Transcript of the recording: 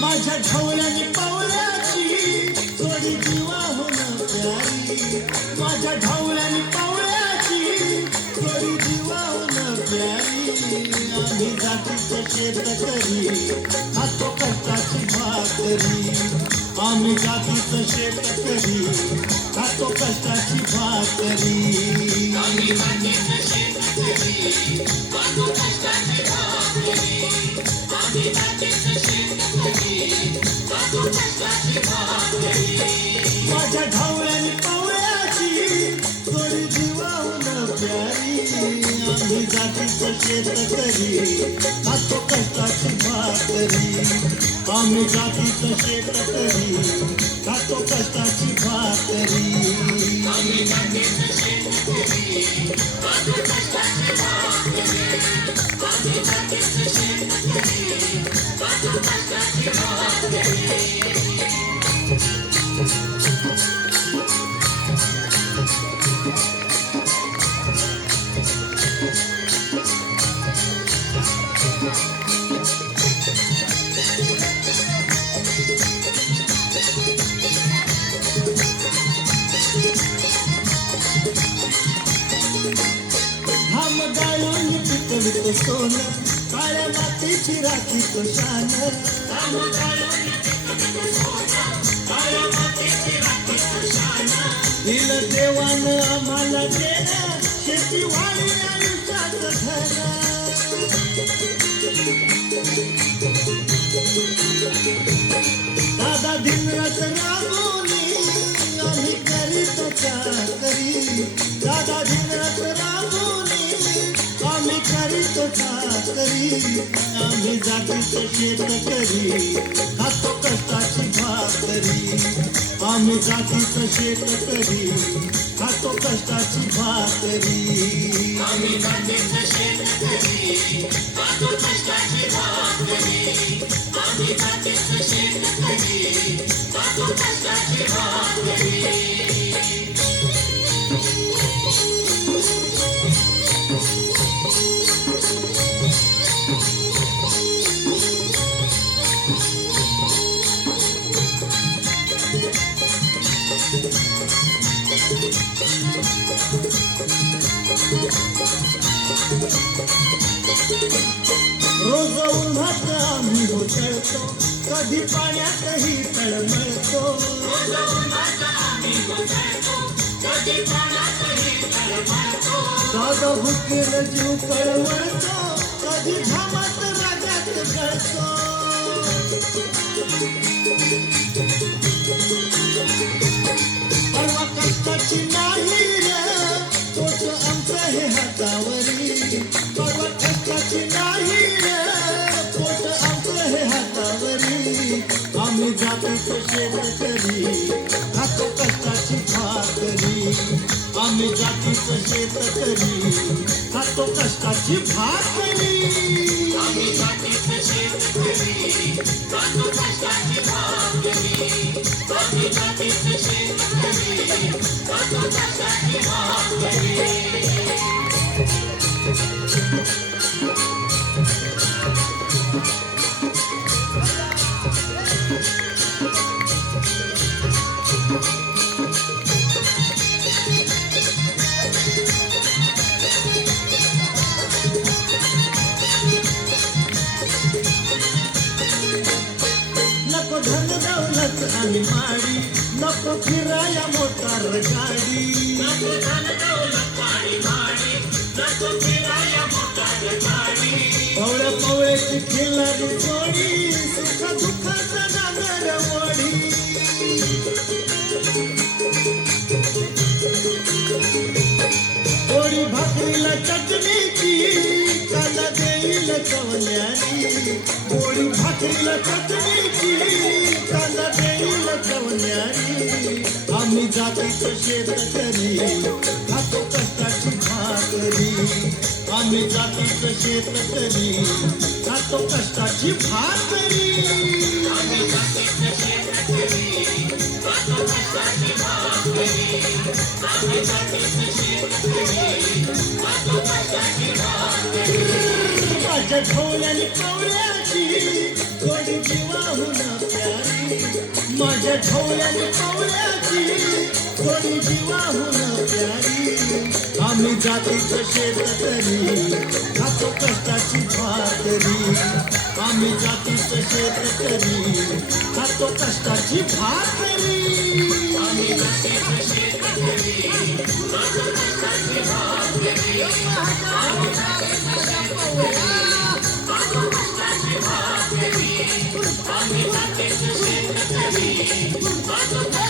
माझ्या ढवळ्याने पावळ्याची जोडी जीवा होणं प्यारी, माझ्या ढवळ्याने पावळ्याची जोडी जीवा होणं प्यारी. आम्ही जातीचं शेतकरी खातो कष्टाची भाकरी, आम्ही जातीचं शेतकरी खातो कष्टाची भाकरी. आम्ही जातीचं शेतकरी खातो कष्टाची भाकरी, आम्ही जातीचं माझ्या ढवळ्याने पावळ्याची जोडी जीवाहून प्यारी. आम्ही जातीचं शेतकरी खातो कष्टाची भाकरी, आम्ही जातीचं शेतकरी खातो कष्टाची भाकरी. आम्ही जातीचं शेतकरी खातो कष्टाची भाकरी, आम्ही जातीचं शेतकरी खातो कष्टाची भाकरी. हम गाळून पिकवितो सोनं, काळ्या मातीची राखी तो शान. हम गाळून पिकवितो सोनं, काळ्या मातीची राखी तो शान. दिलं देवानं आम्हाला देणं, शेती वाढी आयुष्याचं घर. दादा दिनरात राबवली आम्ही करीतो चाकरी, दादा दिनरात राबवली आम्ही करीतो चाकरी. आम्ही जातीचं शेतकरी खातो कष्टाची भाकरी, आम्ही जातीचं शेतकरी खातो कष्टाची भाकरी. आम्ही जातीचं शेतकरी खातो कष्टाची भाकरी, आम्ही जातीचं शेतकरी खातो कष्टाची भाकरी. रोज उन्हात आम्ही घुसळतो, कधी पाण्यातही तळमळतो. रोज उन्हात आम्ही घुसळतो, कधी पाण्यातही तळमळतो. दादा भुकेल जीव कळवळतो, कधी घामात रागात गळतो. परवा कष्टाची नाही रे, तोच आमचं हे हातावरी. परवा कष्टाची नाही रे, तोच आमचं हे हातावरी. आम्ही जातीचं शेतकरी खातो कष्टाची भाकरी, आम्ही जातीचं शेतकरी खातो कष्टाची भाकरी. आम्ही जातीचं शेतकरी खातो कष्टाची भाकरी, आम्ही जातीचं शेतकरी खातो कष्टाची भाकरी. नको धन दौलत आणि माडी, नको फिराया मोटार गाडी. नको धन दौलत आणि माडी, नको फिराया मोटार गाडी. पवळ्या पवळ्याची खिल्लारी जोडी, सुख दुःखाचा नागर मोडी. पोळी भाकरीला चटणीची, कांदा देईल चवल्यानी. पोळी भाकरीला चटणीची, कांदा देईल चवल्यानी. न्यारी आम्ही जातीचं शेतकरी खातो कष्टाची भाकरी आम्ही जातीचं शेतकरी खातो कष्टाची भाकरी आम्ही जातीचं शेतकरी खातो कष्टाची भाकरी आम्ही जातीचं शेतकरी खातो कष्टाची भाकरी माझ्या ढोल्याने कवळ्याची थोडी जीवाहून प्यारी माझ्या ढोल्याने कवळ्याची थोडी जीवाहून प्यारी आम्ही जातीचं शेतकरी खातो कष्टाची भाकरी आम्ही जातीचं शेतकरी खातो कष्टाची भाकरी आम्ही जातीचं शेतकरी खातो कष्टाची भाकरी आम्ही जातीचं शेतकरी खातो कष्टाची भाकरी आम्ही जातीचं शेतकरी खातो